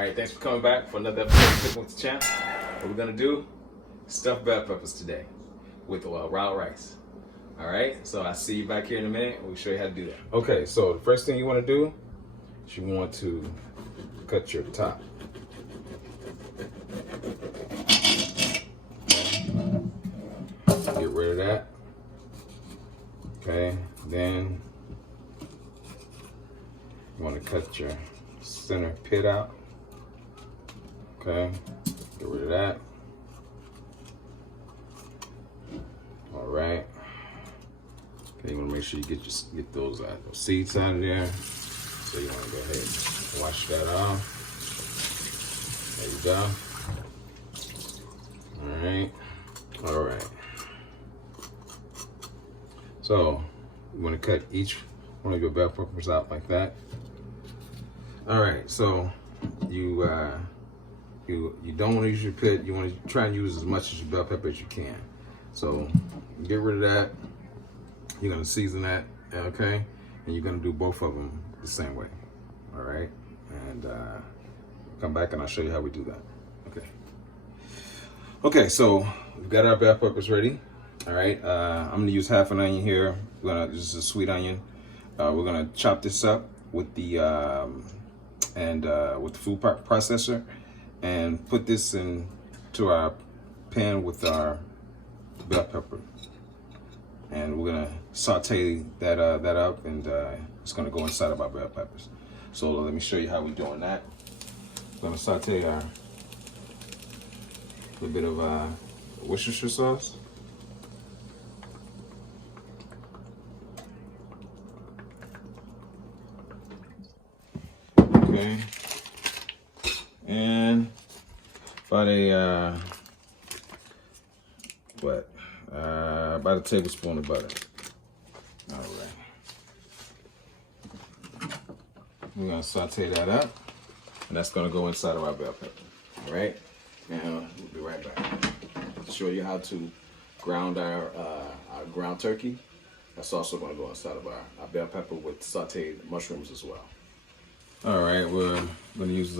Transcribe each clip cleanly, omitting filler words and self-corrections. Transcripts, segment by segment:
Alright, thanks for coming back for another episode of Cooking with the Champ. What we're gonna do, stuffed bell peppers today with wild rice. Alright, so I'll see you back here in a minute and we'll show you how to do that. Okay, so the first thing you wanna do is you want to cut your top. Get rid of that. Okay, then you want to cut your center pit out. Okay, get rid of that. All right. Okay, you want to make sure you get those seeds out of there. So you want to go ahead and wash that off. There you go. All right. All right. So you want to cut each one of your bell peppers out like that. All right. So you don't want to use your pit. You want to try and use as much as your bell pepper as you can. So get rid of that. You're gonna season that, okay? And you're gonna do both of them the same way. All right. And come back and I'll show you how we do that. Okay. Okay. So we've got our bell peppers ready. All right, I'm gonna use half an onion here. This is a sweet onion. We're gonna chop this up with the food processor and put this into our pan with our bell pepper. And we're gonna saute that up, and it's gonna go inside of our bell peppers. So let me show you how we're doing that. We're gonna saute a little bit of Worcestershire sauce. Okay, and about about a tablespoon of butter. All right, we're gonna saute that up, and that's gonna go inside of our bell pepper. All right, and we'll be right back to show you how to ground our ground turkey. That's also gonna go inside of our bell pepper with sauteed mushrooms as well. All right, we're gonna use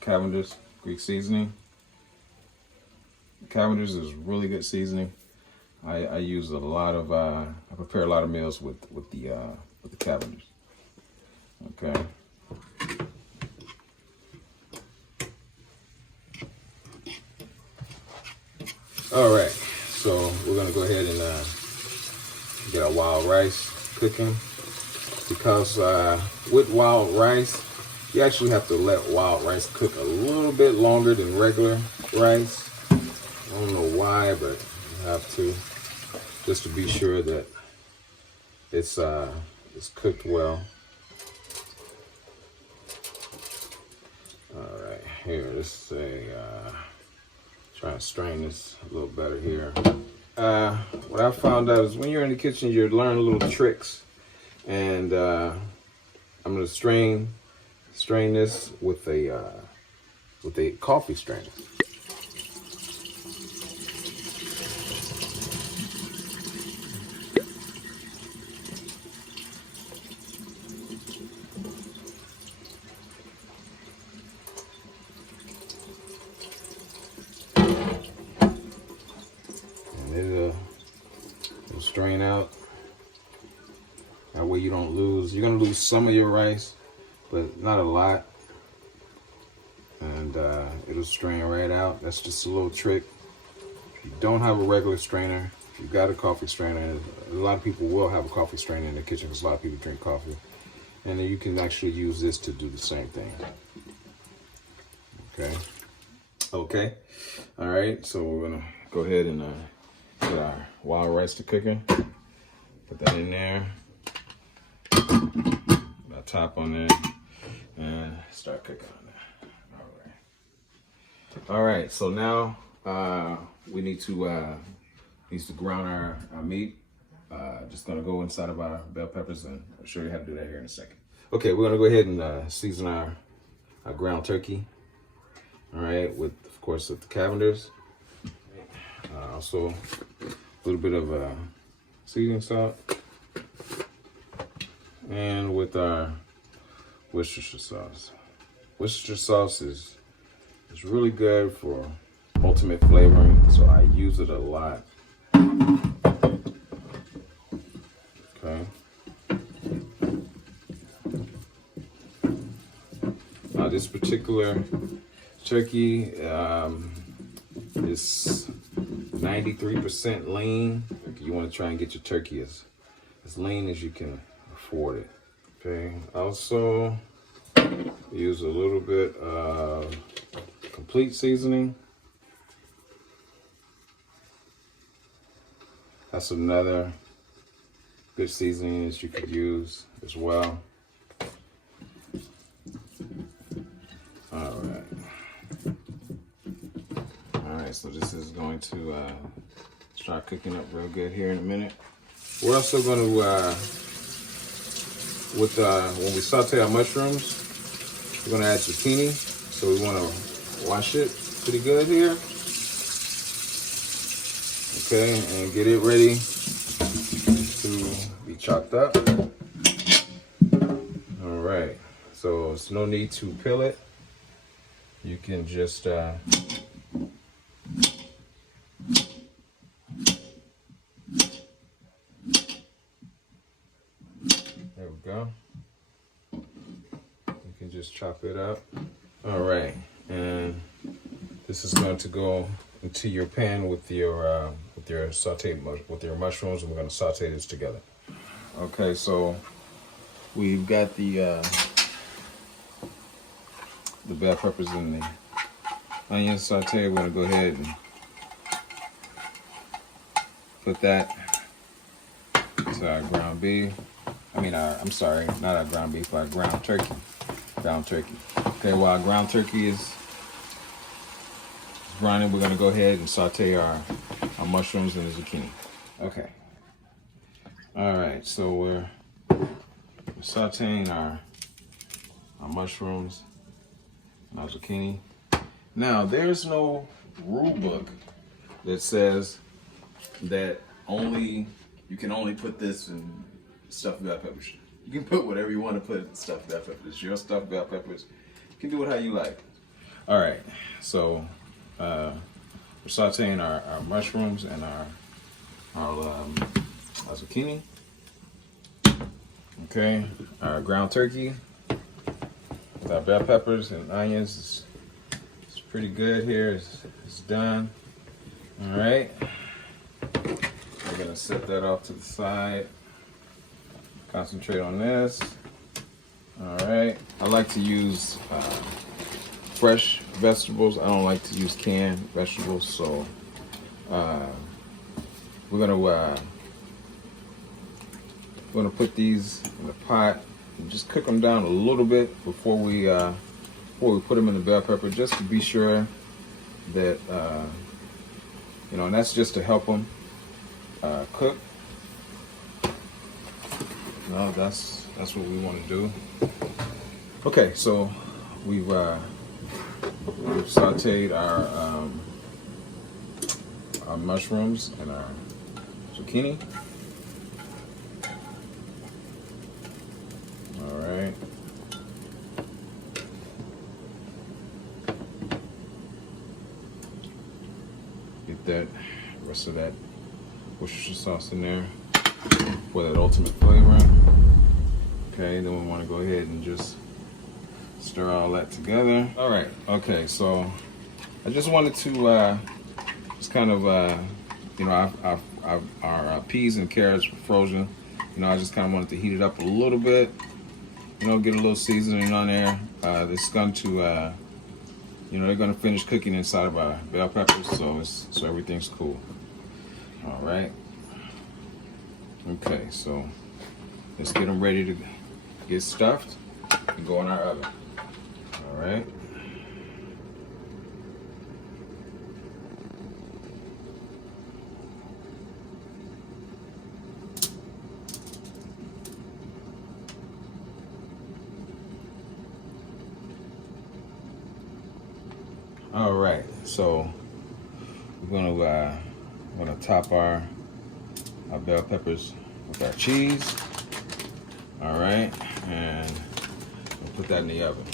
Cavendish Greek seasoning. Cavendish is really good seasoning. I use a lot of I prepare a lot of meals with the Cavendish. Okay. All right, so we're gonna go ahead and get our wild rice cooking. Because with wild rice, you actually have to let wild rice cook a little bit longer than regular rice. I don't know why, but you have to, just to be sure that it's cooked well. All right, here, let's try and strain this a little better here. What I found out is when you're in the kitchen, you learn little tricks. And I'm gonna strain this with a coffee strainer. And it'll strain out. That way you don't lose. You're gonna lose some of your rice, but not a lot. And it'll strain right out. That's just a little trick. If you don't have a regular strainer, if you've got a coffee strainer, a lot of people will have a coffee strainer in the kitchen because a lot of people drink coffee. And then you can actually use this to do the same thing. Okay. Okay. All right. So we're gonna go ahead and put our wild rice to cooking. Put that in there. Top on there and start cooking on that. All right, so now we need to ground our meat. Just gonna go inside of our bell peppers, and I'll show you how to do that here in a second. Okay, we're gonna go ahead and season our ground turkey. All right, of course with the Cavendish. Also a little bit of seasoning salt. And with our Worcestershire sauce. Worcestershire sauce is really good for ultimate flavoring, so I use it a lot. Okay. Now this particular turkey is 93% lean. You want to try and get your turkey as lean as you can afford it. Okay. Also use a little bit of complete seasoning. That's another good seasoning that you could use as well. Alright, so this is going to start cooking up real good here in a minute. We're also going to, when we saute our mushrooms, we're going to add zucchini. So we want to wash it pretty good here. Okay, and get it ready to be chopped up. All right, so there's no need to peel it. You can just there we go. You can just chop it up. All right, and this is going to go into your pan with your mushrooms, and we're going to saute this together. Okay, so we've got the bell peppers and the onion saute. We're going to go ahead and put that to our ground beef. I'm sorry, not our ground beef, our ground turkey. Ground turkey. Okay, while our ground turkey is browning, we're going to go ahead and saute our mushrooms and the zucchini. Okay. All right, so we're sauteing our mushrooms and our zucchini. Now, there's no rule book that says that you can only put this in stuffed bell peppers. You can put whatever you want to put in stuffed bell peppers. It's your stuffed bell peppers. You can do it how you like. All right, so we're sauteing our mushrooms and our zucchini. Okay, our ground turkey with our bell peppers and onions is pretty good here. It's done. All right, we're gonna set that off to the side. Concentrate on this. All right, I like to use fresh vegetables. I don't like to use canned vegetables, so we're gonna put these in the pot and just cook them down a little bit before we put them in the bell pepper, just to be sure that and that's just to help them cook. No, that's what we want to do. Okay, so we've sauteed our mushrooms and our zucchini. All right. Get that rest of that Worcestershire sauce in there for that ultimate flavoring. Okay, then we want to go ahead and just stir all that together. All right. Okay, so I just wanted to just kind of our peas and carrots were frozen. I just kind of wanted to heat it up a little bit. Get a little seasoning on there. It's going to they're going to finish cooking inside of our bell peppers, so everything's cool. All right. Okay, so let's get them ready to get stuffed and go in our oven. All right. All right, so we're gonna top our bell peppers with our cheese. All right, and we'll put that in the oven.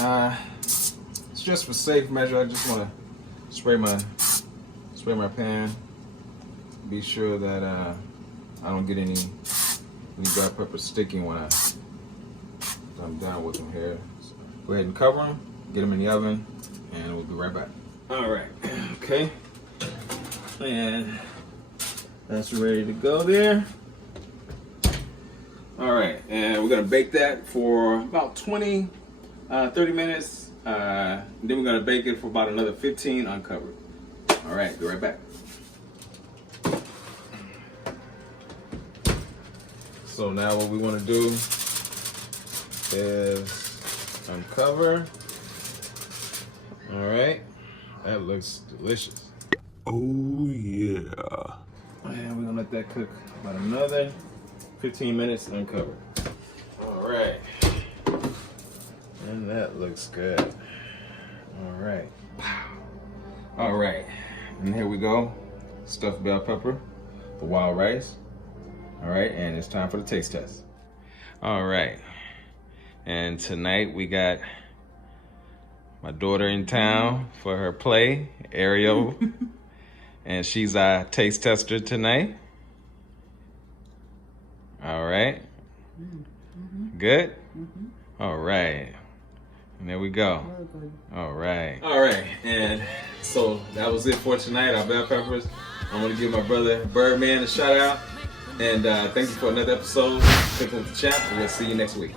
It's just for safe measure. I just want to spray my pan. Be sure that I don't get any black pepper sticking when I'm done with them here. So go ahead and cover them, get them in the oven, and we'll be right back. All right, okay, and that's ready to go there. All right, and we're gonna bake that for about 30 minutes. Then we're gonna bake it for about another 15 uncovered. All right, be right back. So now what we want to do is uncover. All right, that looks delicious. Oh yeah. And we're gonna let that cook about another 15 minutes uncovered. All right, and that looks good. All right, all right, and here we go. Stuffed bell pepper, the wild rice. All right, and it's time for the taste test. All right, and tonight we got my daughter in town for her play, Ariel, and she's our taste tester tonight. All right, good? All right, and there we go. All right, and so that was it for tonight, our bell peppers. I'm gonna give my brother Birdman a shout out. And thank you for another episode. Click on the chat, and we'll see you next week.